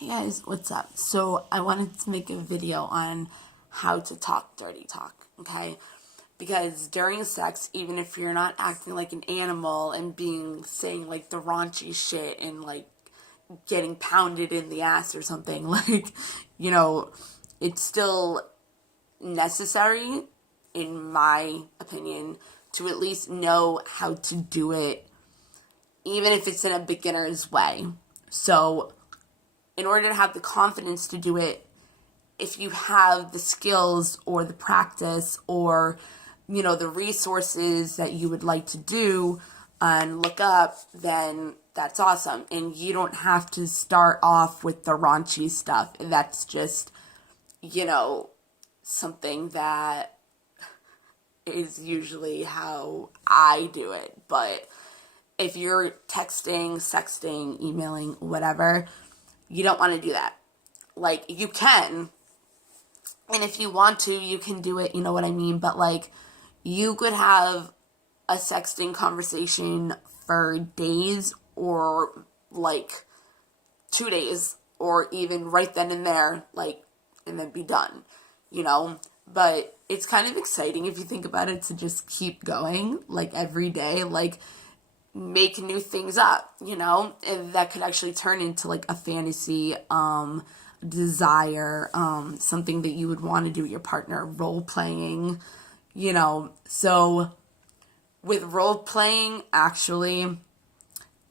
Hey guys, what's up? So I wanted to make a video on how to talk dirty talk, okay? Because during sex, even if you're not acting like an animal and saying like the raunchy shit and like getting pounded in the ass or something, you know, it's still necessary, in my opinion, to at least know how to do it, even if it's in a beginner's way. So in order to have the confidence to do it, if you have the skills or the practice or, the resources that you would like to do and look up, then that's awesome. And you don't have to start off with the raunchy stuff. That's just, something that is usually how I do it. But if you're texting, sexting, emailing, whatever, you don't want to do that. Like, you can, and if you want to, you can do it, you know what I mean? But, you could have a sexting conversation for days or, 2 days or even right then and there, and then be done, But it's kind of exciting if you think about it to just keep going, every day, make new things up, and that could actually turn into a fantasy, desire, something that you would want to do with your partner, role playing, so with role playing, actually,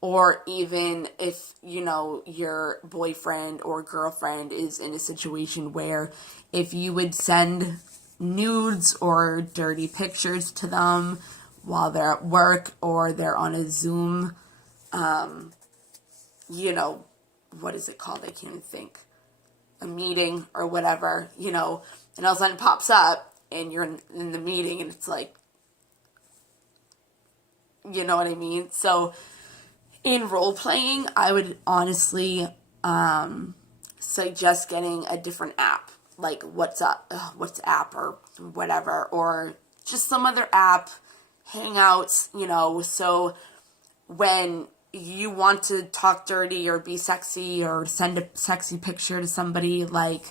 or even if, your boyfriend or girlfriend is in a situation where if you would send nudes or dirty pictures to them while they're at work or they're on a Zoom, what is it called? I can't even think. A meeting or whatever, and all of a sudden it pops up and you're in the meeting and it's like, you know what I mean? So in role playing, I would honestly suggest getting a different app, like WhatsApp or whatever, or just some other app, Hangouts, so when you want to talk dirty or be sexy or send a sexy picture to somebody, they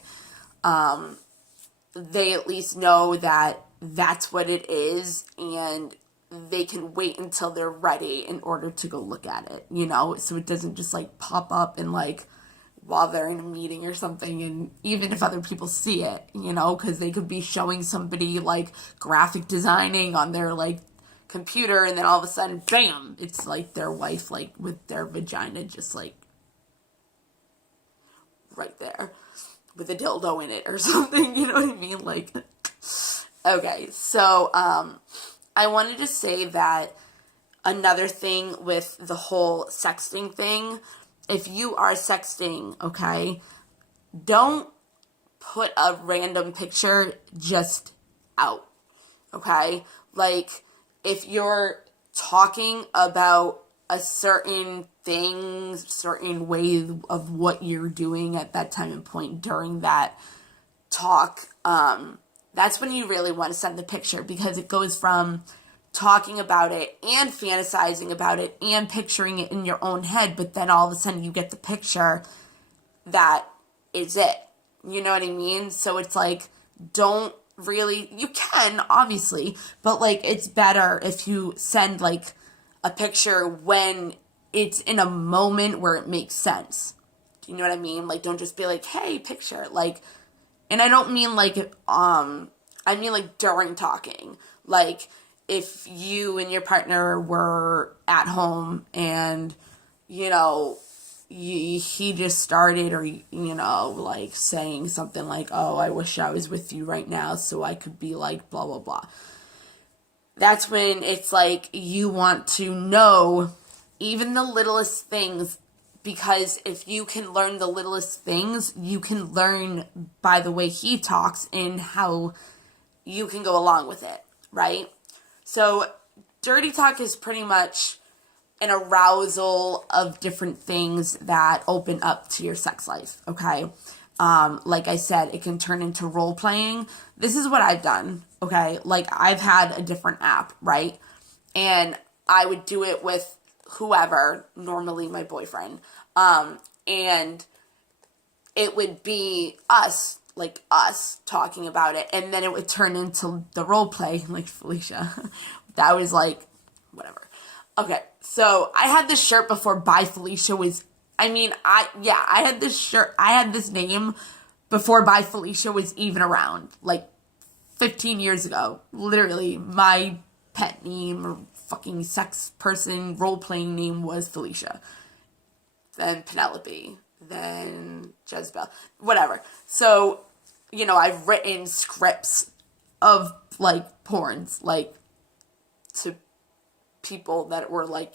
at least know that that's what it is, and they can wait until they're ready in order to go look at it, so it doesn't just pop up and while they're in a meeting or something, and even if other people see it, because they could be showing somebody graphic designing on their computer, and then all of a sudden, bam, it's their wife with their vagina just right there with a dildo in it or something, you know what I mean? Okay, so I wanted to say that another thing with the whole sexting thing, if you are sexting, okay, don't put a random picture just out, okay? If you're talking about a certain thing, certain way of what you're doing at that time and point during that talk, that's when you really want to send the picture, because it goes from talking about it and fantasizing about it and picturing it in your own head, but then all of a sudden you get the picture that is it. You know what I mean? So it's don't really, you can, obviously, but it's better if you send a picture when it's in a moment where it makes sense. Do you know what I mean? Don't just be hey, picture. And I don't mean I mean during talking. If you and your partner were at home and, he just started, or, saying something oh, I wish I was with you right now so I could be blah, blah, blah. That's when it's you want to know even the littlest things, because if you can learn the littlest things, you can learn by the way he talks and how you can go along with it, right? So dirty talk is pretty much an arousal of different things that open up to your sex life, okay? Like I said, it can turn into role playing. This is what I've done, okay? I've had a different app, right? And I would do it with whoever, normally my boyfriend. And it would be us, like us talking about it, and then it would turn into the role play, like Felicia. That was like, whatever. Okay, so I had this shirt before By Felicia was, I had this shirt, I had this name before By Felicia was even around, like 15 years ago. Literally, my pet name or fucking sex person role-playing name was Felicia. Then Penelope. Then Jezebel. Whatever. So, I've written scripts of, like, porns, like, to people that were, like,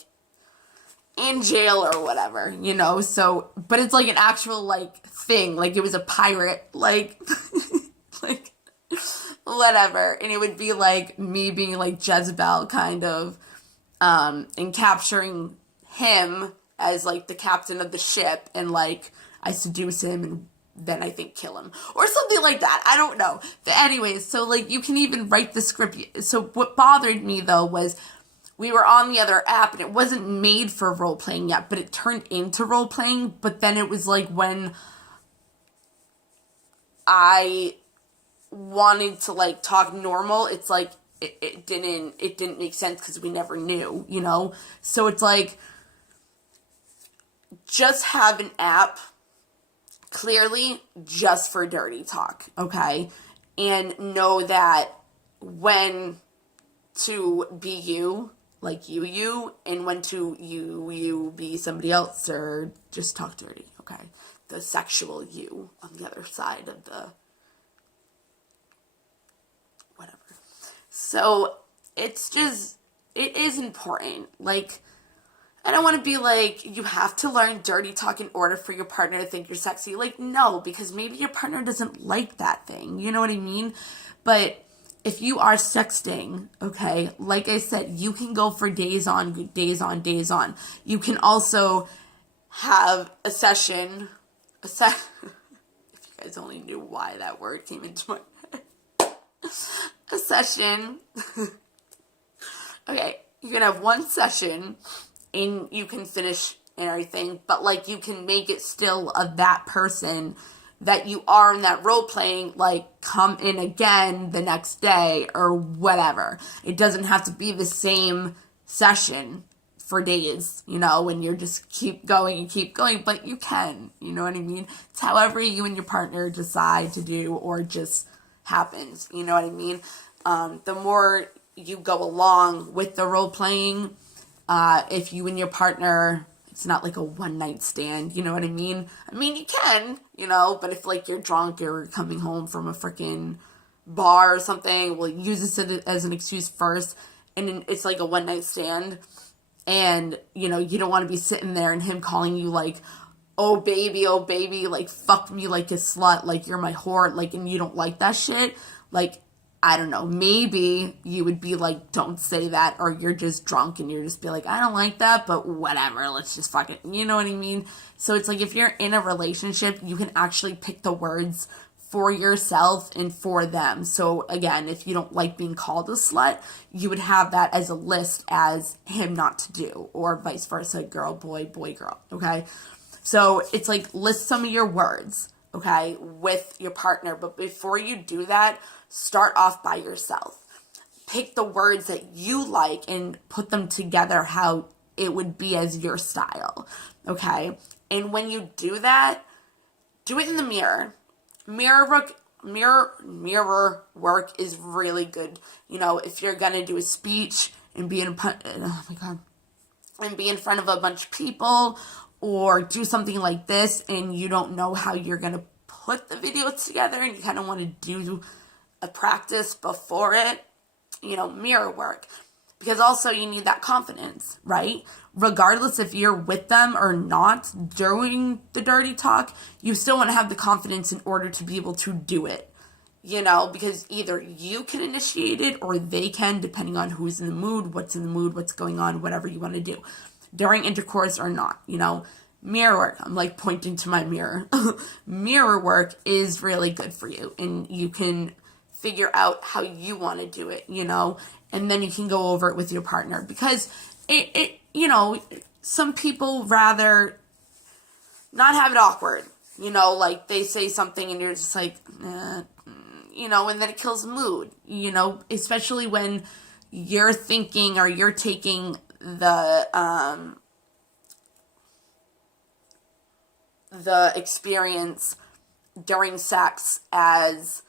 in jail or whatever, so, but it's, like, an actual, like, thing, like, it was a pirate, like, like, whatever, and it would be, like, me being, like, Jezebel, kind of, and capturing him as, like, the captain of the ship, and, like, I seduce him, and then I think kill him, or something like that, I don't know, but anyways, so, like, you can even write the script. So what bothered me, though, was we were on the other app, and it wasn't made for role-playing yet, but it turned into role-playing, but then it was, like, when I wanted to, like, talk normal, it's, like, it didn't make sense, because we never knew, so it's, like, just have an app clearly just for dirty talk, okay? And know that when to be you, like you, and when to you be somebody else, or just talk dirty, okay? The sexual you on the other side of the whatever. So, it is important, like, I don't want to be like, you have to learn dirty talk in order for your partner to think you're sexy. Like, no, because maybe your partner doesn't like that thing. You know what I mean? But if you are sexting, okay, like I said, you can go for days on, days on, days on. You can also have a session, if you guys only knew why that word came into my head. A session. Okay, you can have one session, and you can finish and everything, but, like, you can make it still of that person that you are in that role playing, like, come in again the next day or whatever. It doesn't have to be the same session for days, and you're just keep going, but you can, you know what I mean? It's however you and your partner decide to do, or just happens, you know what I mean? The more you go along with the role playing, if you and your partner, it's not like a one-night stand, you know what I mean? I mean, you can, but if, like, you're drunk or coming home from a freaking bar or something, we'll use this as an excuse first, and then it's, like, a one-night stand, and, you don't want to be sitting there and him calling you, like, oh, baby, like, fuck me like a slut, like, you're my whore, like, and you don't like that shit, like, I don't know, maybe you would be like, don't say that, or you're just drunk and you're just be like, I don't like that, but whatever, let's just fuck it, you know what I mean? So it's like, if you're in a relationship, you can actually pick the words for yourself and for them. So again, if you don't like being called a slut, you would have that as a list as him not to do, or vice versa, girl, boy, girl, okay? So it's like, list some of your words, okay, with your partner, but before you do that, start off by yourself. Pick the words that you like and put them together how it would be as your style, okay? And when you do that, do it in the mirror. Mirror work is really good. If you're gonna do a speech and be in front of a bunch of people, or do something like this, and you don't know how you're gonna put the video together, and you kind of want to do a practice before it, mirror work. Because also you need that confidence, right? Regardless if you're with them or not during the dirty talk, you still want to have the confidence in order to be able to do it. Because either you can initiate it or they can, depending on who's in the mood, what's going on, whatever you want to do. During intercourse or not, Mirror work, I'm like pointing to my mirror. Mirror work is really good for you, and you can figure out how you want to do it, and then you can go over it with your partner, because it some people rather not have it awkward, You know, like they say something and you're just like, you know, and then it kills mood, you know, especially when you're thinking or you're taking the experience during sex as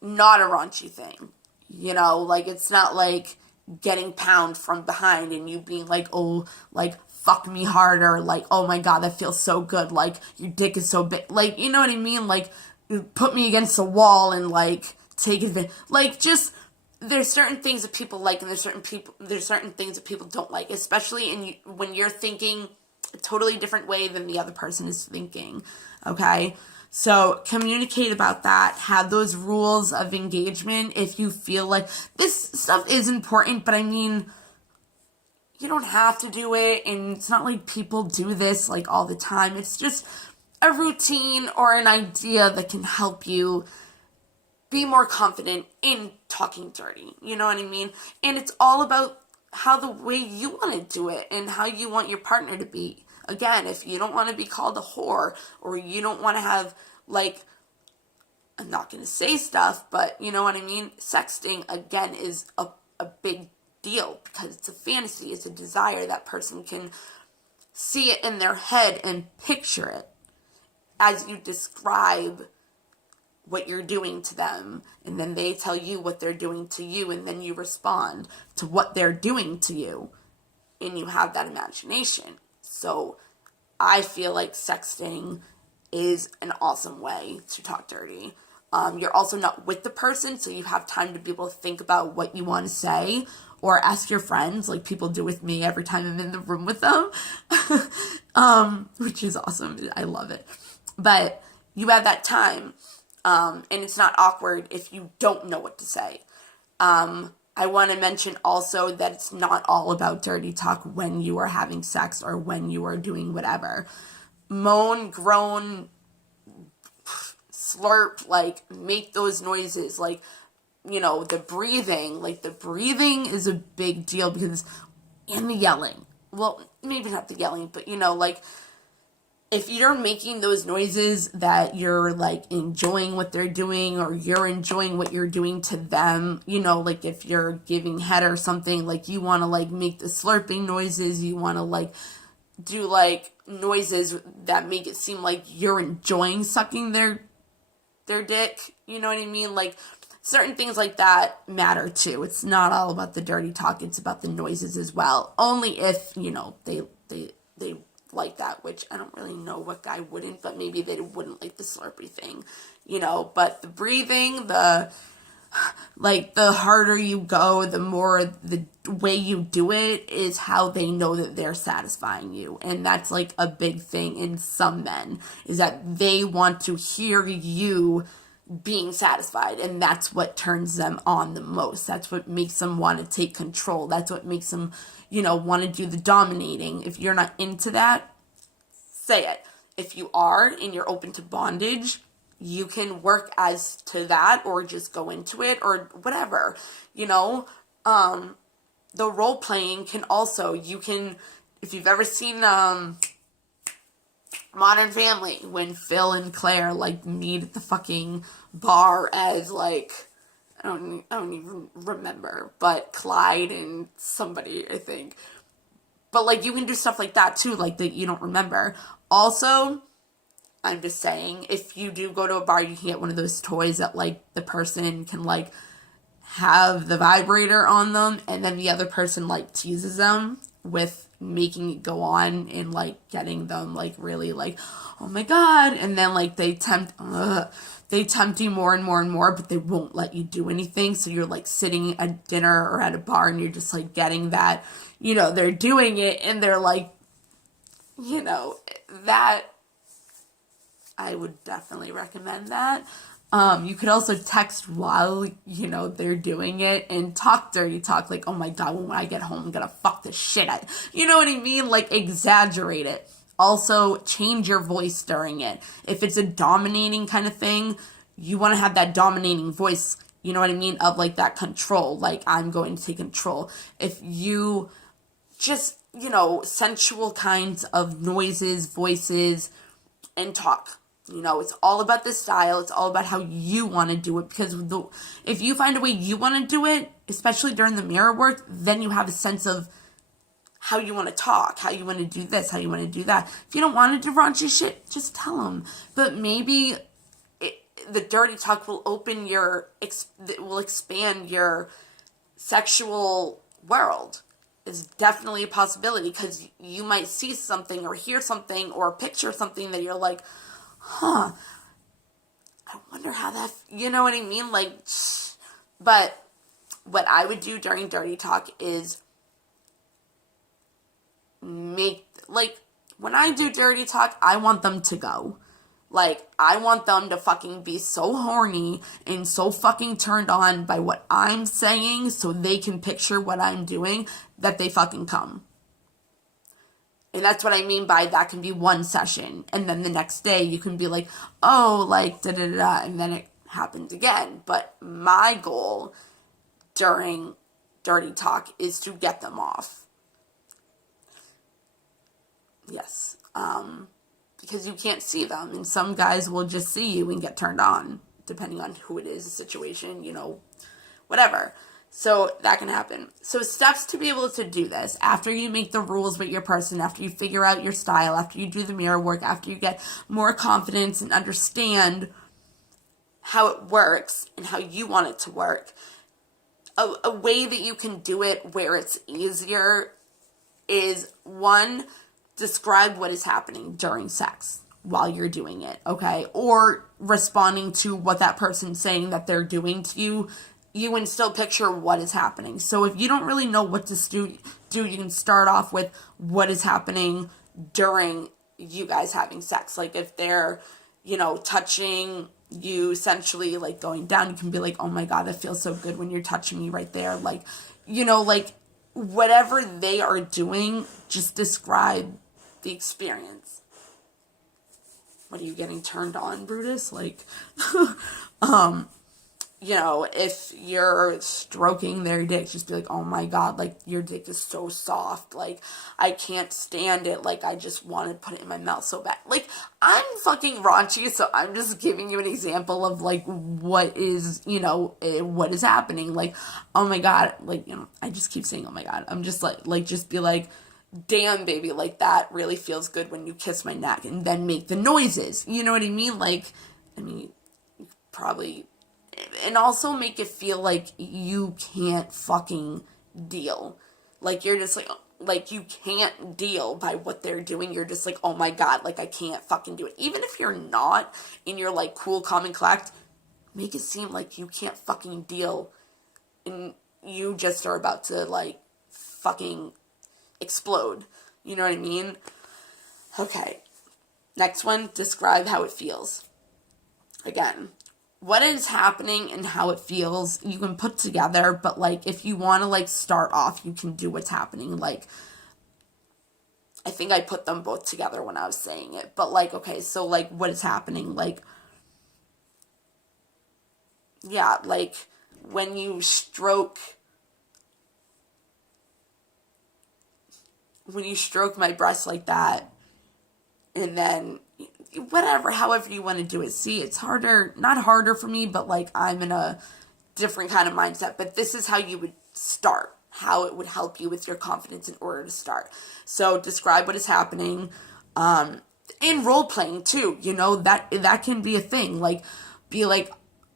not a raunchy thing. You know, like it's not like getting pound from behind and you being like, oh, like fuck me harder, like, oh my god, that feels so good, like your dick is so big, like, you know what I mean, like put me against the wall and like take advantage, like just there's certain things that people like and there's certain things that people don't like, especially when you're thinking a totally different way than the other person is thinking. Okay, so communicate about that, have those rules of engagement if you feel like this stuff is important, but I mean, you don't have to do it, and it's not like people do this like all the time. It's just a routine or an idea that can help you be more confident in talking dirty. You know what I mean? And it's all about how the way you want to do it and how you want your partner to be. Again, if you don't want to be called a whore or you don't want to have, like, I'm not going to say stuff, but you know what I mean? Sexting, again, is a big deal because it's a fantasy, it's a desire. That person can see it in their head and picture it as you describe what you're doing to them, and then they tell you what they're doing to you, and then you respond to what they're doing to you, and you have that imagination. So I feel like sexting is an awesome way to talk dirty. You're also not with the person, so you have time to be able to think about what you want to say, or ask your friends, like people do with me every time I'm in the room with them, which is awesome. I love it. But you have that time, and it's not awkward if you don't know what to say. I want to mention also that it's not all about dirty talk when you are having sex or when you are doing whatever. Moan, groan, slurp, like make those noises, like, you know, the breathing is a big deal because, and the yelling, well, maybe not the yelling, but you know, like if you're making those noises that you're like enjoying what they're doing or you're enjoying what you're doing to them, you know, like if you're giving head or something, like you want to like make the slurping noises, you want to like do like noises that make it seem like you're enjoying sucking their dick, you know what I mean? Like certain things like that matter too. It's not all about the dirty talk, it's about the noises as well. Only if, you know, they like that, which I don't really know what guy wouldn't, but maybe they wouldn't like the slurpy thing, you know. But the breathing, the harder you go, the more the way you do it is how they know that they're satisfying you. And that's like a big thing in some men, is that they want to hear you being satisfied, and that's what turns them on the most. That's what makes them want to take control. That's what makes them, you know, want to do the dominating. If you're not into that, say it. If you are and you're open to bondage, you can work as to that or just go into it or whatever, you know. The role playing can also, you can, if you've ever seen Modern Family, when Phil and Claire like meet at the fucking bar as like, I don't even remember, but Clyde and somebody, I think. But like you can do stuff like that too, like that you don't remember. Also, I'm just saying, if you do go to a bar, you can get one of those toys that like the person can like have the vibrator on them, and then the other person like teases them with making it go on and like getting them like really like, oh my god, and then like they tempt you more and more and more, but they won't let you do anything. So you're like sitting at dinner or at a bar and you're just like getting that, you know, they're doing it and they're like, you know, that I would definitely recommend that. You could also text while, you know, they're doing it and talk dirty talk, like, oh my god, when I get home, I'm gonna fuck the shit out. You know what I mean? Like, exaggerate it. Also, change your voice during it. If it's a dominating kind of thing, you want to have that dominating voice, you know what I mean? Of like that control, like, I'm going to take control. If you just, you know, sensual kinds of noises, voices, and talk. You know, it's all about the style. It's all about how you want to do it, because if you find a way you want to do it, especially during the mirror work, then you have a sense of how you want to talk, how you want to do this, how you want to do that. If you don't want to do raunchy shit, just tell them. But maybe the dirty talk will will expand your sexual world. It's definitely a possibility, because you might see something or hear something or picture something that you're like, I wonder how that, you know what I mean? Like, but what I would do during dirty talk is when I do dirty talk, I want them to go. Like, I want them to fucking be so horny and so fucking turned on by what I'm saying so they can picture what I'm doing that they fucking come. And that's what I mean by that can be one session. And then the next day you can be like, oh, like, da-da-da-da, and then it happened again. But my goal during dirty talk is to get them off. Yes. Because you can't see them, and some guys will just see you and get turned on, depending on who it is, the situation, you know, whatever. So that can happen. So steps to be able to do this, after you make the rules with your person, after you figure out your style, after you do the mirror work, after you get more confidence and understand how it works and how you want it to work, a way that you can do it where it's easier is, one, describe what is happening during sex while you're doing it, okay? Or responding to what that person's saying that they're doing to you, you can still picture what is happening. So if you don't really know what to do, you can start off with what is happening during you guys having sex. Like, if they're, you know, touching you, essentially, like, going down, you can be like, oh my God, that feels so good when you're touching me right there. Like, you know, like, whatever they are doing, just describe the experience. What, are you getting turned on, Brutus? Like, you know, if you're stroking their dick, just be like, oh my God, like, your dick is so soft. Like, I can't stand it. Like, I just want to put it in my mouth so bad. Like, I'm fucking raunchy, so I'm just giving you an example of, like, what is, you know, what is happening. Like, oh my God, like, you know, I just keep saying, oh my God. I'm just like, just be like, damn, baby, like, that really feels good when you kiss my neck, and then make the noises. You know what I mean? Like, I mean, probably, and also make it feel like you can't fucking deal. Like, you're just like, you can't deal by what they're doing. You're just like, oh my God, like, I can't fucking do it. Even if you're not, and you're like cool, calm, and collect, make it seem like you can't fucking deal, and you just are about to, like, fucking explode. You know what I mean? Okay. Next one, describe how it feels. Again, what is happening and how it feels, you can put together, but, like, if you want to, like, start off, you can do what's happening. Like, I think I put them both together when I was saying it, but, like, okay, so, like, what is happening? Like, yeah, like, when you stroke my breast like that, and then whatever, however you want to do it. See, it's not harder for me, but, like, I'm in a different kind of mindset. But this is how you would start, how it would help you with your confidence in order to start. So describe what is happening. In role playing too, you know, that can be a thing. Like, be like,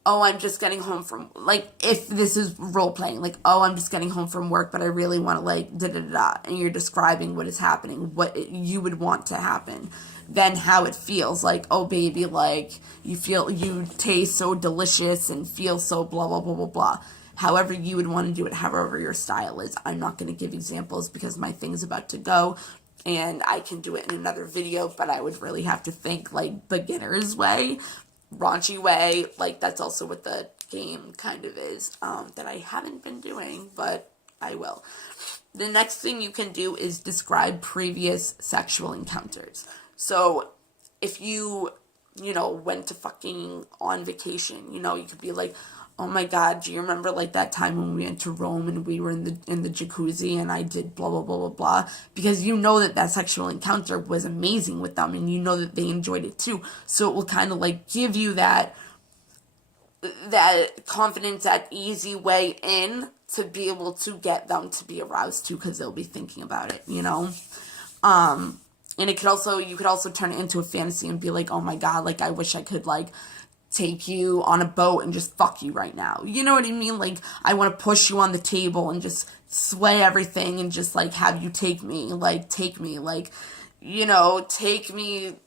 oh, I'm just getting home from, like, if this is role playing, like, oh, I'm just getting home from work, but I really want to, like, da-da-da-da, and you're describing what is happening, what you would want to happen. Then how it feels, like, oh, baby, like, you taste so delicious and feel so blah, blah, blah, blah, blah. However you would want to do it, however your style is. I'm not going to give examples because my thing's about to go, and I can do it in another video, but I would really have to think, like, beginner's way, raunchy way. Like, that's also what the game kind of is, that I haven't been doing, but I will. The next thing you can do is describe previous sexual encounters. So if you went to fucking on vacation. You could be like, oh my God, do you remember like that time when we went to Rome and we were in the jacuzzi and I did blah, blah, blah, blah, blah. Because that sexual encounter was amazing with them and that they enjoyed it too. So it will kind of like give you that confidence, that easy way in to be able to get them to be aroused too, because they'll be thinking about it, and you could also turn it into a fantasy and be like, oh my God, like I wish I could like take you on a boat and just fuck you right now. You know what I mean? Like I want to push you on the table and just sway everything and just like have you take me, like take me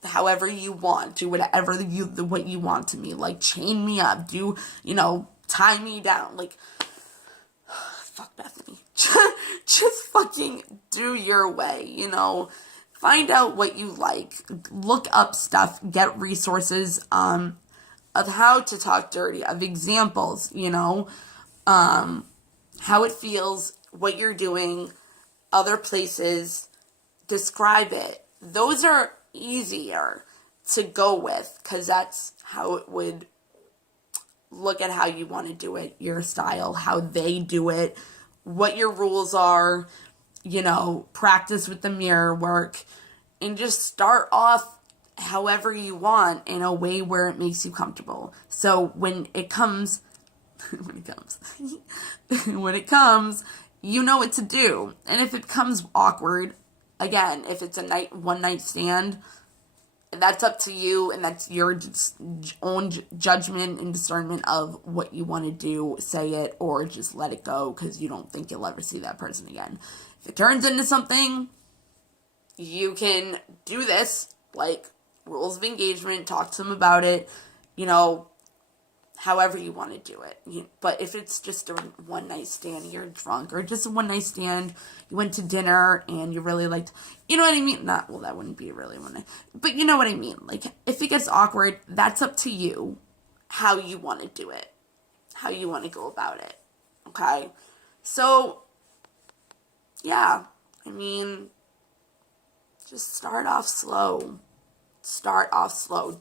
however you want, do whatever what you want to me, like chain me up, tie me down, like fuck Bethany. Just fucking do your way, find out what you like, look up stuff, get resources of how to talk dirty, of examples, how it feels, what you're doing, other places, describe it. Those are easier to go with because that's how it would look at how you want to do it, your style, how they do it, what your rules are, practice with the mirror work, and just start off however you want in a way where it makes you comfortable. So when it comes, when it comes, you know what to do. And if it becomes awkward, again, if it's a one night stand, that's up to you, and that's your own judgment and discernment of what you want to do, say it, or just let it go because you don't think you'll ever see that person again. If it turns into something, you can do this, like rules of engagement, talk to them about it, however you want to do it. But if it's just a one night stand, you're drunk, or just a one night stand, you went to dinner and you really liked, you know what I mean? That wouldn't be really one night, but you know what I mean? Like, if it gets awkward, that's up to you, how you want to do it, how you want to go about it, okay? So, yeah, I mean, just start off slow.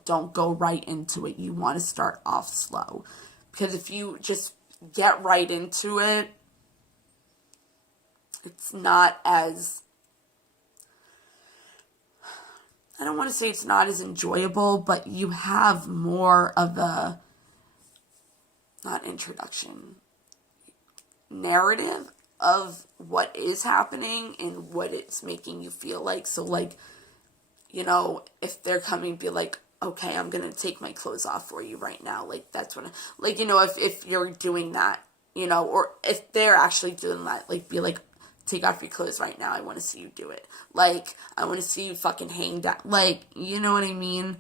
Don't go right into it. You want to start off slow. Because if you just get right into it, it's not as, I don't want to say it's not as enjoyable, but you have more of a, not introduction, narrative of what is happening and what it's making you feel like. So, like, if they're coming, be like, okay, I'm going to take my clothes off for you right now. Like, that's what, if you're doing that, or if they're actually doing that, like, be like, take off your clothes right now. I want to see you do it. Like, I want to see you fucking hang down. Like, you know what I mean?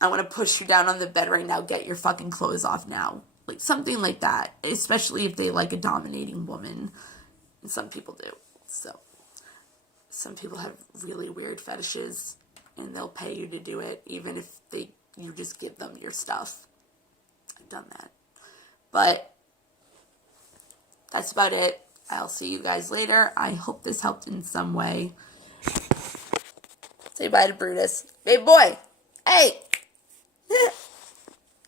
I want to push you down on the bed right now. Get your fucking clothes off now. Like, something like that. Especially if they like a dominating woman. And some people do. So, some people have really weird fetishes, and they'll pay you to do it, even if you just give them your stuff. I've done that. But that's about it. I'll see you guys later. I hope this helped in some way. Say bye to Brutus. Baby boy. Hey!